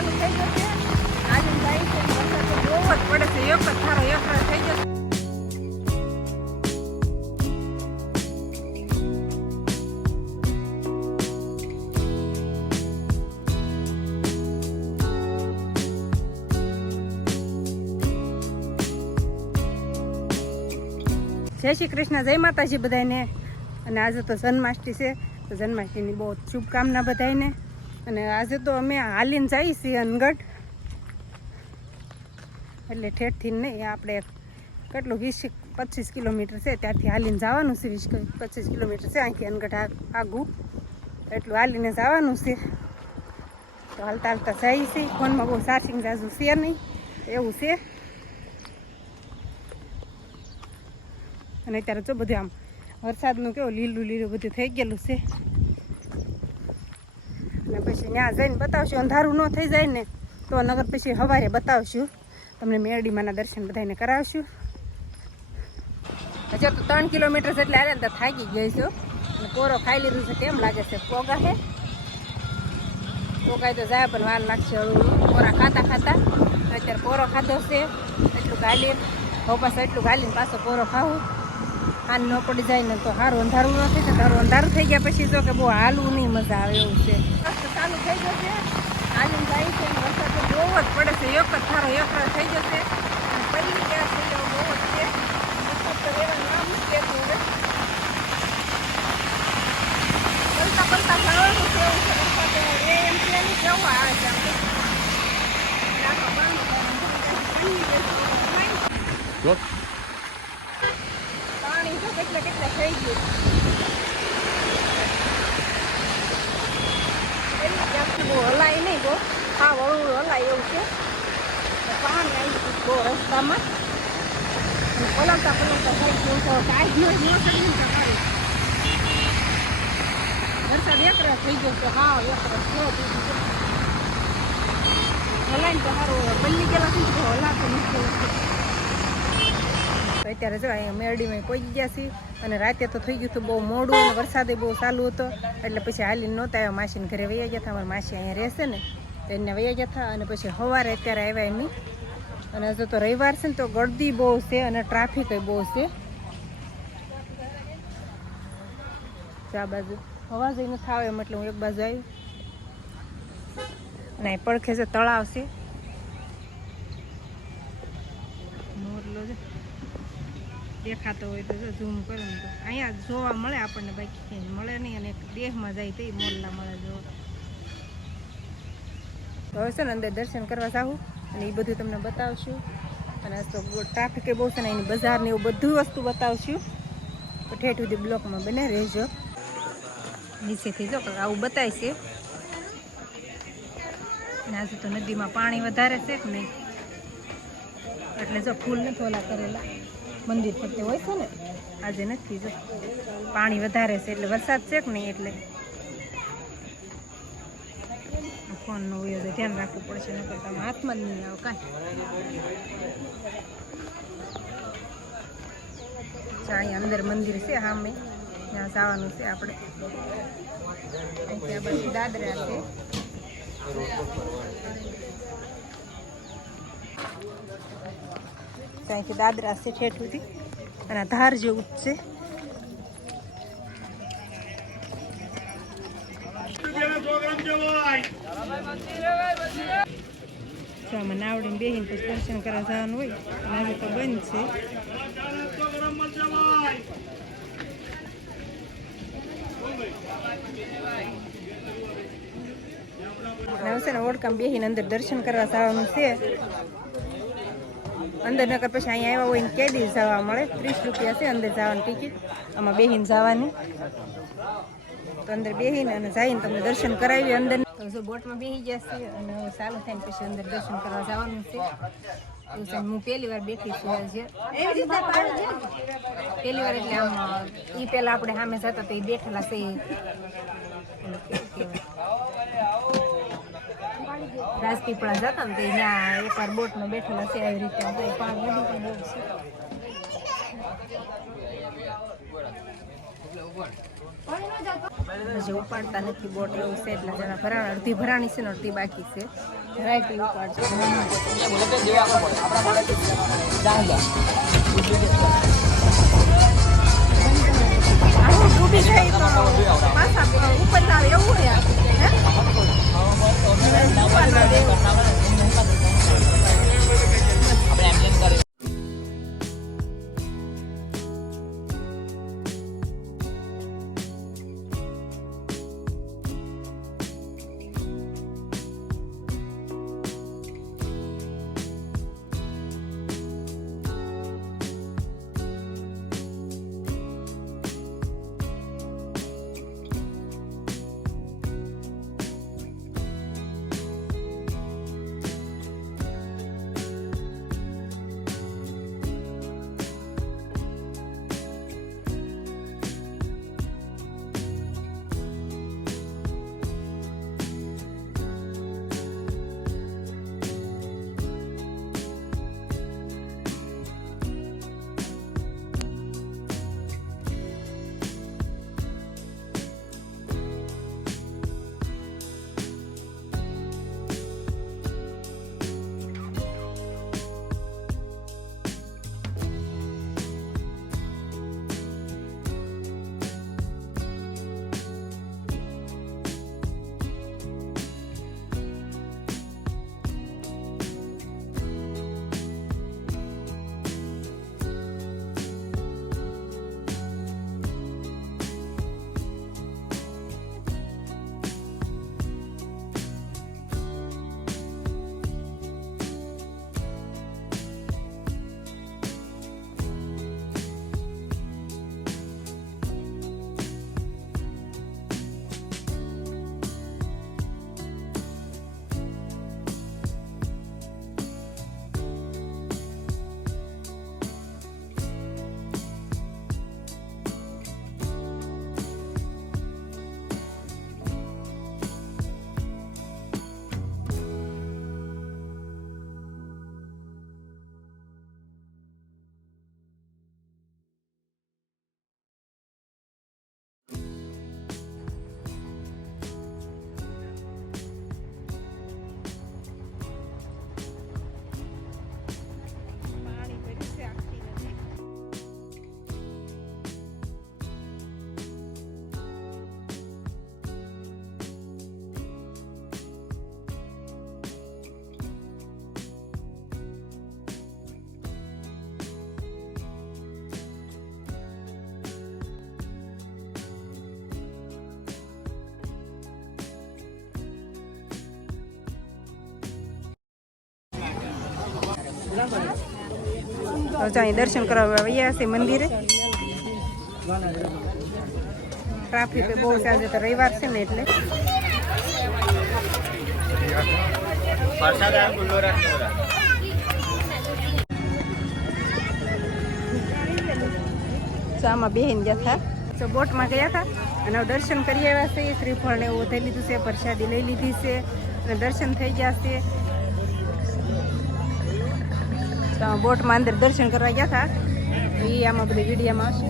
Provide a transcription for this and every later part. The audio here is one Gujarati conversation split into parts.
ચાલુ થઈ જશે. આજે જાય છે વરસાદ તો બહુ જ પડે છે. એક જ ધારો એકરા થઈ જશે. જય શ્રી કૃષ્ણ, જય માતાજી બધાને. અને આજે તો જન્માષ્ટમી છે, તો જન્માષ્ટમીની બહુ શુભકામના બધાને. અને આજે તો અમે હાલીને જઈએ છીએ અનગઢ, એટલે ઠેઠથી નહીં, આપણે કેટલું 20-25 કિલોમીટર છે, ત્યાંથી હાલીને જવાનું છે. 20-25 કિલોમીટર છે અહીંથી અનગઢ આગું, એટલું હાલીને જવાનું છે. તો હાલતા હાલતા જઈએ છીએ. ફોનમાં બહુ ચાર્જિંગ જાજુ છે નહીં, એવું છે. અને અત્યારે જો બધું આમ વરસાદનું કેવું લીલું લીલું બધું થઈ ગયેલું છે. અને પછી ત્યાં જઈને બતાવશું, અંધારું ન થઈ જાય ને તો નગર પછી સવારે બતાવશું તમને. મેરડીમાંના દર્શન બધાને કરાવશું. હજુ તો 3 કિલોમીટર એટલે હાલે ને તો થાકી ગઈ છું. અને પોરો ખાઈ લીધું છે. કેમ લાગે છે? પોગા છે, પોગાય તો જાય પણ વાર લાગશે હળવું. પોરા ખાતા ખાતા અત્યારે પોરો ખાધો છે. એટલું ગાલી હવે પાછું એટલું ગાલીને પાછો પોરો ખાવું. હાલ ન પડી જાય ને તો સારું અંધારું ન થઈ જાય. સારું અંધારું થઈ ગયા પછી જો કે બહુ હાલવું નહીં, મજા આવે એવું છે. ચાલુ થઈ જશે, હાલીને જાય છે. વરસાદ તો બહુ જ પડે છે. એક જ ધારો એકરા થઈ જશે. પડી ગયા છે બહુ જ છે. વરસાદ તો રહેવાનું નામ નથી લેતું હવે. પલતા પલતા જવાનું છે એવું છે. વરસાદ રહે એમ છે નહીં, કેવું આવે છે આપણે. પાણી તો કેટલા કેટલા થઈ ગયું. બહુ હલાય નહીં, બહુ હા વળું હલાય એવું છે. પાણી આવી ગયું બહુ રસ્તામાં. પલવતા પલવતા થઈ ગયું તો કાઢ્યો ન કરી ને સારું. વરસાદ એકરા થઈ ગયો છે. હા એકરા હલાય ને તો સારું. બલ્લી ગયેલા છે તો હલાતું મુશ્કેલ છે. અત્યારે જો અહીંયા મેરડીમાં પહોંચી ગયા છીએ. અને રાતે તો થઈ ગયું હતું બહુ મોડું, અને વરસાદે બહુ ચાલુ હતો, એટલે પછી હાલીને નહોતા આવ્યા. માસીને ઘરે વૈયા ગયા હતા. અમારી માસી અહીંયા રહેશે ને તો એને વૈયા ગયા હતા. અને પછી સવારે અત્યારે આવ્યા એમની. અને હજુ તો રવિવાર છે ને તો ગળદી બહુ છે અને ટ્રાફિક બહુ છે. આ બાજુ હવા જઈને થાવ એમ એટલે હું એક બાજુ આવી. અને અહીં પડખે છે તળાવ છે. મોરલો છે દેખાતો હોય તો ઝૂમ કરું તો અહીંયા જોવા મળે આપણને, બાકી ક્યાંય મળે નહીં. અને દેહમાં જાય તો મોરલા મળે જોવા. તો હવે છે ને અંદર દર્શન કરવા જાઉં અને એ બધું તમને બતાવશું. અને તો ટ્રાફિક બહુ છે ને એની બજાર ને એવું બધું વસ્તુ બતાવશું. તો ઠેઠ સુધી બ્લોકમાં બને રહેજો. નીચેથી જો આવું બતાય છે. અને આજે તો નદીમાં પાણી વધારે છે કે નહીં, એટલે જો ફૂલ નથી ઓલા કરેલા મંદિર ફરતે હોય છે ને, આજે નથી. જો પાણી વધારે છે એટલે વરસાદ છે કે નહીં, એટલે ફોનનું હોય તો ધ્યાન રાખવું પડશે. નકર તમે હાથમાં જ નહીં આવે કાંઈ. અહીંયા અંદર મંદિર છે સામે, ત્યાં જવાનું છે આપણે. અહીંથી આ બાજુ દાદરા છે. અહીંથી દાદરા છે ઠેઠ સુધી, અને ધાર જેવું જ છે. આમાં નાવડીને બેહીને પછી દર્શન કરવા જવાનું હોય. અને આજે તો બંધ છે. હવે છે ને ઓળખામ બેહીને અંદર દર્શન કરવા જવાનું છે. અંદર નકર પછી અહીંયા આવ્યા હોય ને કેદી જવા મળે. 30 રૂપિયા છે અંદર જવાની ટિકિટ. આમાં બેહીને જવાની. તો અંદર બેહીને અને જઈને તમને દર્શન કરાવી અંદર. તો જો બોટમાં બેસી ગયા છે અને ચાલુ થાય ને પછી અંદર દર્શન કરવા જવાનું છે. હું પહેલી વાર બેઠી છું આજે. પહેલી વાર એટલે આમ એ પહેલાં આપણે સામે જતા તો એ બેઠેલા છે. રાજપીપળા જતા ને તો ત્યાં એકવાર બોટમાં બેઠેલા છે આવી રીતે. પાણી નદી પણ બહુ છે. હજી ઉપાડતા નથી બોટ એવું છે એટલે જરા ભરાણ અડધી ભરાણી છે ને અડધી બાકી છે રાઈટ ઉપાડશે ડૂબી જાય તો પાછા ઉપર આવે એવું હોય અહીં દર્શન કરવા આવ્યા છે મંદિરે ટ્રાફિક બહુ ચાલશે તો રવિવાર છે ને એટલે ચામાં બેહીને ગયા હતા તો બોટમાં ગયા હતા અને દર્શન કરી આવ્યા છે શ્રીફળ ને એવું થઈ લીધું છે પ્રસાદી લઈ લીધી છે અને દર્શન થઈ ગયા છે બોટમાં અંદર દર્શન કરવા ગયા હતા એ આમાં બધી વિડીયામાં આવશે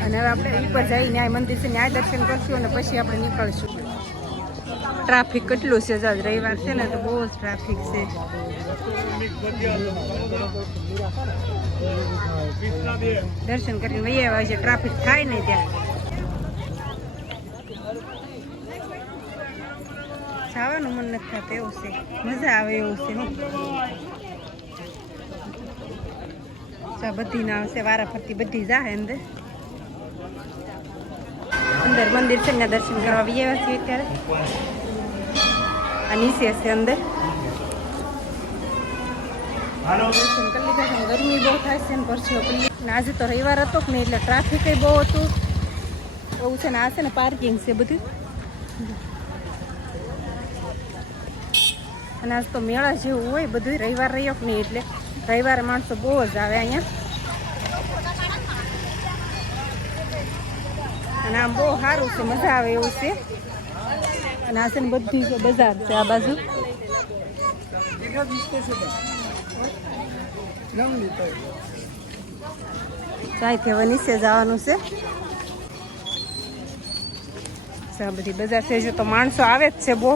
અને હવે આપણે ઉપર જઈ ન્યાય મંદિર છે ન્યાય દર્શન કરશું અને પછી આપણે નીકળશું ટ્રાફિક કેટલું છે આજ રવિવાર છે ને તો બહુ જ ટ્રાફિક છે દર્શન કરીને વહી આવ્યા છે ટ્રાફિક થાય નહીં ત્યાં જવાનું મન નથી થતું એવું છે મજા આવે એવું છે બધી ના આવશે વારા ફરતી બધી જાય અંદર અંદર મંદિર છે ત્યાં દર્શન કરવા આવી આવ્યા છીએ અત્યારે આ નીચે છે અંદર દર્શન કરી લીધા છે ગરમી બહુ થાય છે ને પરસેવો પડી આજે તો રવિવાર હતો કે નહીં એટલે ટ્રાફિક બહુ હતું એવું છે ને આ છે ને પાર્કિંગ છે બધું અને આજ તો મેળા જેવું હોય બધું રવિવાર રહ્યો કે નહીં એટલે રવિવારે માણસો બહુ જ આવે અહીંયા અને આમ બહુ સારું છે મજા આવે એવું છે અને આ છે ને બધું છે બજાર છે આ બાજુ ત્યાંથી હવે નીચે જવાનું છે છે આ બધી બજાર છે, હજુ તો માણસો આવે જ છે બહુ.